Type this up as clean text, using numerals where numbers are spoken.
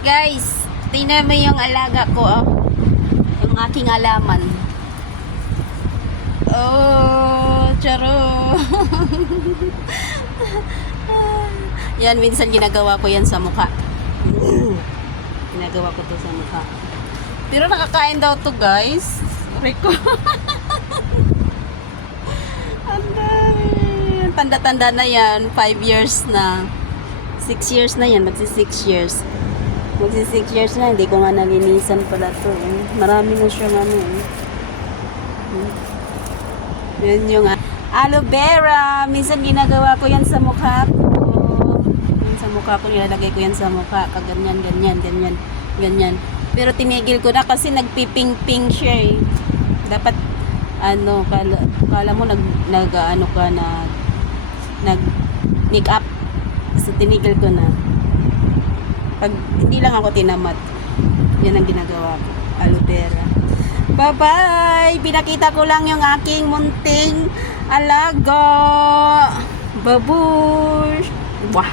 Guys, tingnan mo yung alaga ko, oh. Yung aking alaman. Oh, charo. Yan, minsan ginagawa ko yan sa mukha. Ginagawa ko to sa mukha. Pero nakakain daw to, guys. Rico. Ang dami. Tanda-tanda na yan. 5 years na. 6 years na yan. Magsi 6 years. Magsi 6 years na. Hindi ko nga nalinisan pala to. Marami na siya ano. Yan yung aloe vera. Minsan ginagawa ko yan sa mukha ko. Yan sa mukha ko. Nilalagay ko yan sa mukha. Kaganyan, ganyan, ganyan, ganyan. Pero tinigil ko na kasi nagpiping-ping siya eh. Dapat ano, kala mo nag-ano ka na nag-make up. So tinigil ko na. Pag hindi lang ako tinamad. Yan ang ginagawa ko. Aloe vera. Bye-bye! Pinakita ko lang yung aking munting alaga. Babush! Wah!